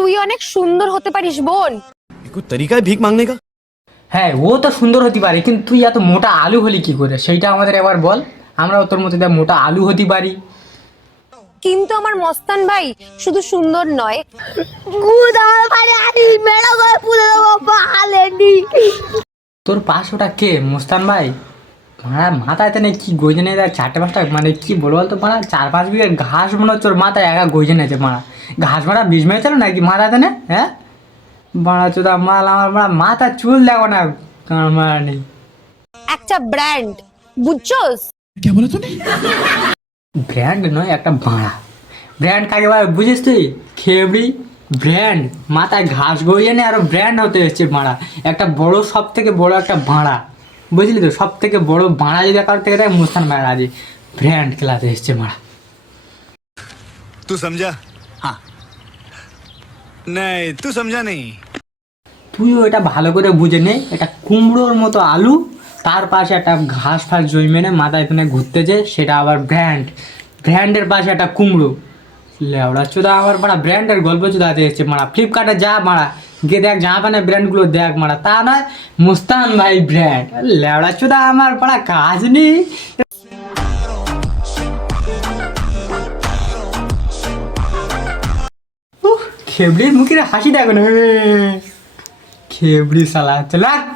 তুই অনেক সুন্দর হতে পারিস বোন। कुछ तरीका है भीख मांगने का? হ্যাঁ, ও তো সুন্দর হতে পারে, কিন্তু তুই এত মোটা আলু হলি কি করে সেইটা আমাদের এবার বল। আমরাও তোর মতো মোটা আলু হতে পারি। কিন্তু আমার মস্তান ভাই শুধু সুন্দর নয়, তোর পাশ ওটা কে মোস্তান ভাই? মারা মাথায় তেনে কি গইজে নেই, চারটে পাঁচটা মানে কি বলবো বলতো, মারা 4-5 বিঘে ঘাস মনে হচ্ছে ওর মাথায় একা গইজে নেছে। মারা ঘাস মারা বীজ মেরেছিল নাকি মাথায় তেনে? হ্যাঁ মারা চোদা মাল, আমার মারা মাথা চুল দেখো না মারা নেই। একটা ব্র্যান্ড, বুঝছস? ব্র্যান্ড নয়, একটা বাড়া। ব্র্যান্ড কাকে বলে বুঝিস তুই? খেবড়ি ব্র্যান্ড, মাথায় ঘাস গড়িয়ে নে আরো ব্র্যান্ড হতে এসছে বাড়া। একটা বড়, সব থেকে বড় একটা বাড়া, বুঝলি তো? সব থেকে বড় বাড়া যদি কারোর থেকে দেয় মুস্তান ভাই আজ ব্র্যান্ড ক্লাসে এসছে বাড়া। तू समझा? हाँ नहीं तू समझा नहीं। তুইও এটা ভালো করে বুঝে নে, এটা কুমড়োর মতো আলু, তার পাশে একটা ঘাস ফাস জন্মে নে মাথায় এখানে ঘুরতেছে, সেটা আবার ব্র্যান্ড। ব্র্যান্ডের পাশে একটা কুমড়ো। লেওড়া চোদা আমার মারা ব্র্যান্ডের গল্প চোদাতে এসছে মারা। ফ্লিপকার্টে যা মারা, গিয়ে দেখ জামা প্যান্টের ব্র্যান্ডগুলো দেখ মারা, তা নয় মুস্তান ভাই ব্র্যান্ড। লেওড়া চোদা আমার পাড়া কাজ নেই। খেবড়ির মুখের হাসি দেখো না, খেবড়ি শালা চলাক।